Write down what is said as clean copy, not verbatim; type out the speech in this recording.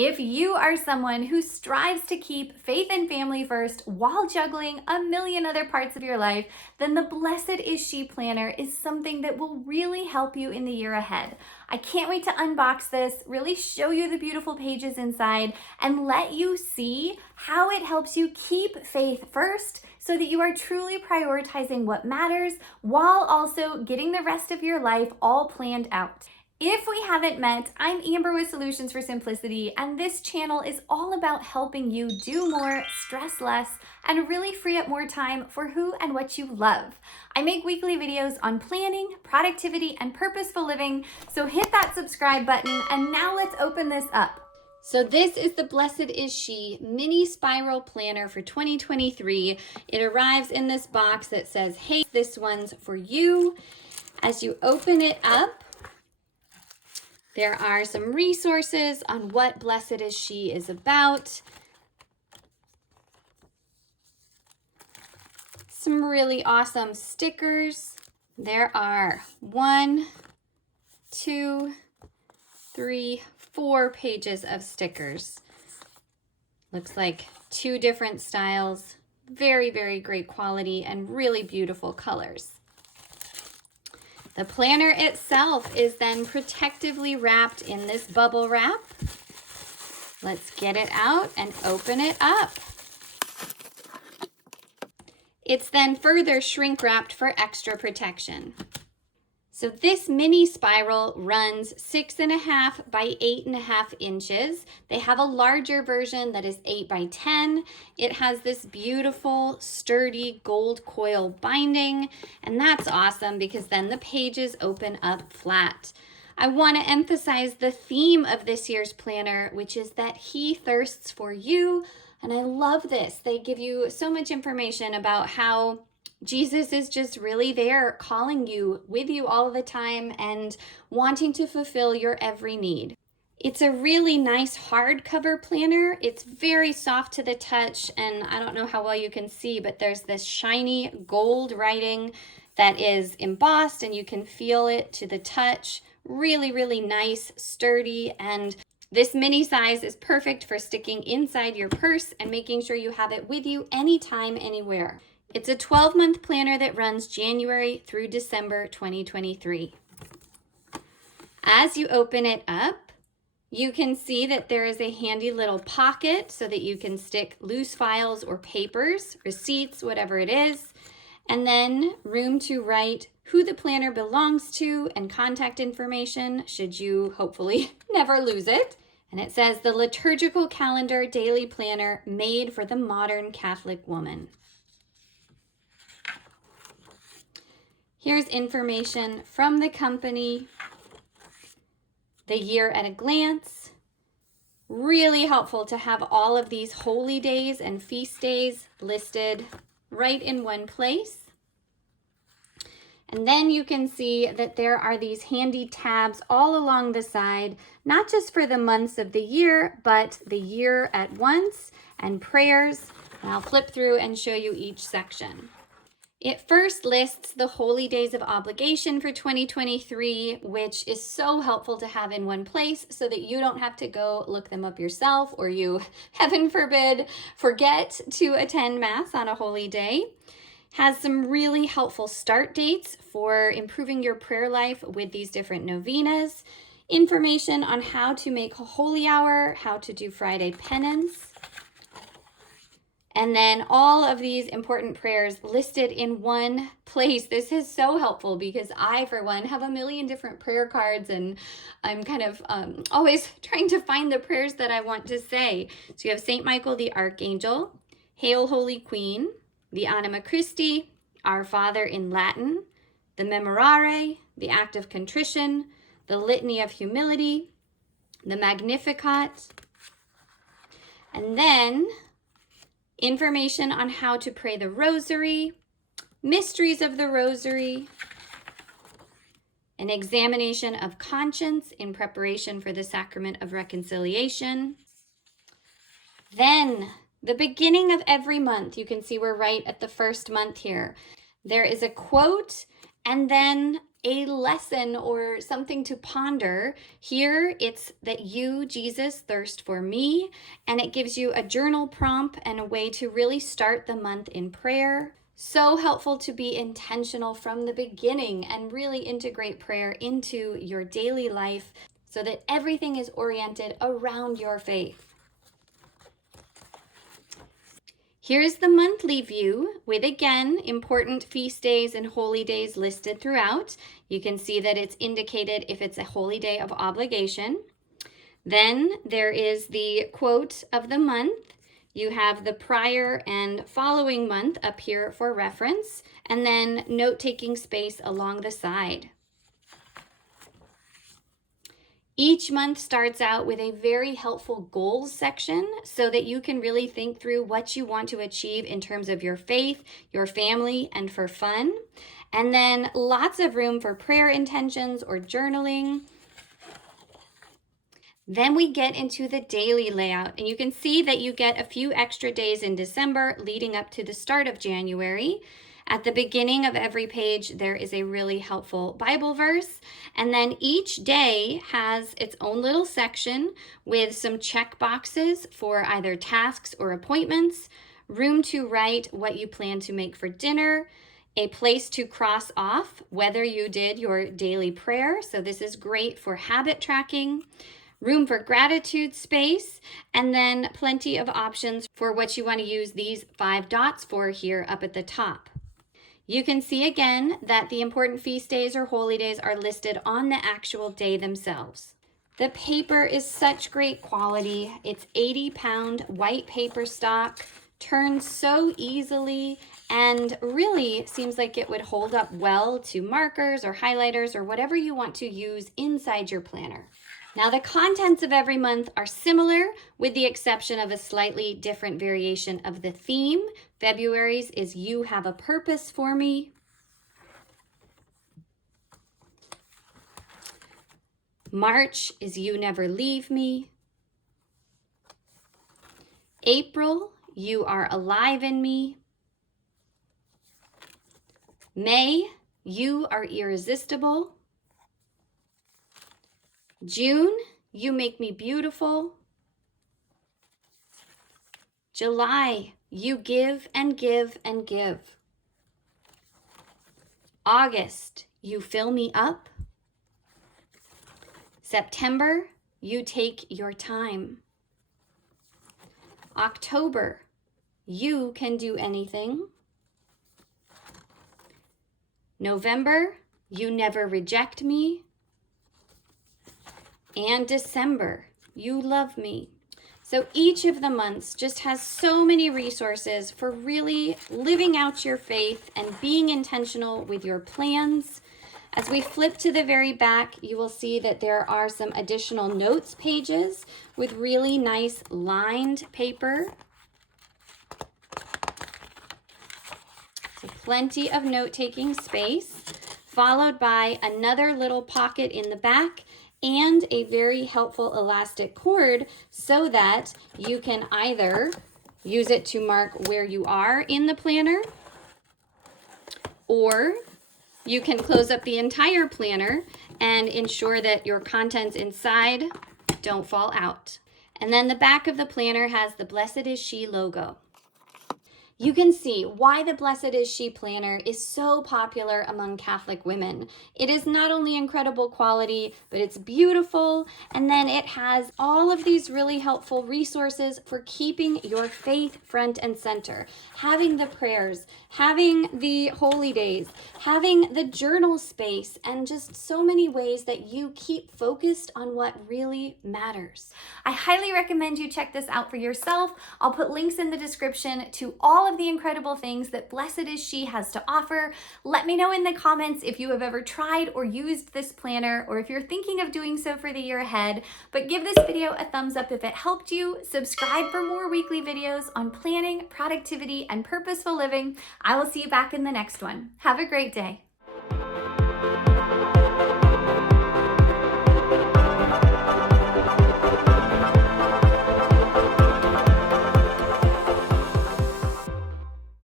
If you are someone who strives to keep faith and family first while juggling a million other parts of your life, then the Blessed Is She Planner is something that will really help you in the year ahead. I can't wait to unbox this, really show you the beautiful pages inside, and let you see how it helps you keep faith first so that you are truly prioritizing what matters while also getting the rest of your life all planned out. If we haven't met, I'm Amber with Solutions for Simplicity, and this channel is all about helping you do more, stress less, and really free up more time for who and what you love. I make weekly videos on planning, productivity, and purposeful living, so hit that subscribe button, and now let's open this up. So this is the Blessed Is She mini spiral planner for 2023. It arrives in this box that says, hey, this one's for you. As you open it up, there are some resources on what Blessed Is She is about. Some really awesome stickers. There are 1, 2, 3, 4 pages of stickers. Looks like 2 different styles. Very, very great quality and really beautiful colors. The planner itself is then protectively wrapped in this bubble wrap. Let's get it out and open it up. It's then further shrink wrapped for extra protection. So this mini spiral runs 6.5 by 8.5 inches. They have a larger version that is 8 by 10. It has this beautiful, sturdy gold coil binding, and that's awesome because then the pages open up flat. I want to emphasize the theme of this year's planner, which is that He thirsts for you, and I love this. They give you so much information about how Jesus is just really there, calling you, with you all the time, and wanting to fulfill your every need. It's a really nice hardcover planner. It's very soft to the touch, and I don't know how well you can see, but there's this shiny gold writing that is embossed, and you can feel it to the touch. Really, really nice, sturdy, and this mini size is perfect for sticking inside your purse and making sure you have it with you anytime, anywhere. It's a 12-month planner that runs January through December 2023. As you open it up, you can see that there is a handy little pocket so that you can stick loose files or papers, receipts, whatever it is, and then room to write who the planner belongs to and contact information should you hopefully never lose it. And it says the Liturgical Calendar Daily Planner made for the modern Catholic woman. Here's information from the company, the year at a glance. Really helpful to have all of these holy days and feast days listed right in one place. And then you can see that there are these handy tabs all along the side, not just for the months of the year, but the year at once and prayers. And I'll flip through and show you each section. It first lists the holy days of obligation for 2023, which is so helpful to have in one place so that you don't have to go look them up yourself or you, heaven forbid, forget to attend Mass on a holy day. Has some really helpful start dates for improving your prayer life with these different novenas, information on how to make a holy hour, how to do Friday penance, and then all of these important prayers listed in one place. This is so helpful because I, for one, have a million different prayer cards and I'm kind of always trying to find the prayers that I want to say. So you have St. Michael the Archangel, Hail Holy Queen, the Anima Christi, Our Father in Latin, the Memorare, the Act of Contrition, the Litany of Humility, the Magnificat, and then information on how to pray the Rosary, mysteries of the Rosary, an examination of conscience in preparation for the Sacrament of Reconciliation. Then, the beginning of every month, you can see we're right at the first month here. There is a quote and then a lesson or something to ponder. Here it's that you, Jesus, thirst for me, and it gives you a journal prompt and a way to really start the month in prayer. So helpful to be intentional from the beginning and really integrate prayer into your daily life so that everything is oriented around your faith. Here's the monthly view with, again, important feast days and holy days listed throughout. You can see that it's indicated if it's a holy day of obligation. Then there is the quote of the month. You have the prior and following month up here for reference, and then note-taking space along the side. Each month starts out with a very helpful goals section so that you can really think through what you want to achieve in terms of your faith, your family, and for fun. And then lots of room for prayer intentions or journaling. Then we get into the daily layout, and you can see that you get a few extra days in December leading up to the start of January. At the beginning of every page, there is a really helpful Bible verse, and then each day has its own little section with some check boxes for either tasks or appointments, room to write what you plan to make for dinner, a place to cross off whether you did your daily prayer, so this is great for habit tracking, room for gratitude space, and then plenty of options for what you want to use these 5 dots for here up at the top. You can see again that the important feast days or holy days are listed on the actual day themselves. The paper is such great quality. It's 80-pound white paper stock, turns so easily, and really seems like it would hold up well to markers or highlighters or whatever you want to use inside your planner. Now, the contents of every month are similar with the exception of a slightly different variation of the theme. February's is You Have a Purpose for Me. March is You Never Leave Me. April, You Are Alive in Me. May, You Are Irresistible. June, You Make Me Beautiful. July, You Give and Give and Give. August, You Fill Me Up. September, You Take Your Time. October, You Can Do Anything. November, You Never Reject Me. And December, You Love Me. So each of the months just has so many resources for really living out your faith and being intentional with your plans. As we flip to the very back, you will see that there are some additional notes pages with really nice lined paper. So plenty of note-taking space, followed by another little pocket in the back and a very helpful elastic cord so that you can either use it to mark where you are in the planner, or you can close up the entire planner and ensure that your contents inside don't fall out. And then the back of the planner has the Blessed Is She logo. You can see why the Blessed Is She planner is so popular among Catholic women. It is not only incredible quality, but it's beautiful, and then it has all of these really helpful resources for keeping your faith front and center. Having the prayers, having the holy days, having the journal space, and just so many ways that you keep focused on what really matters. I highly recommend you check this out for yourself. I'll put links in the description to all of the incredible things that Blessed Is She has to offer. Let me know in the comments if you have ever tried or used this planner, or if you're thinking of doing so for the year ahead. But give this video a thumbs up if it helped you. Subscribe for more weekly videos on planning, productivity, and purposeful living. I will see you back in the next one. Have a great day.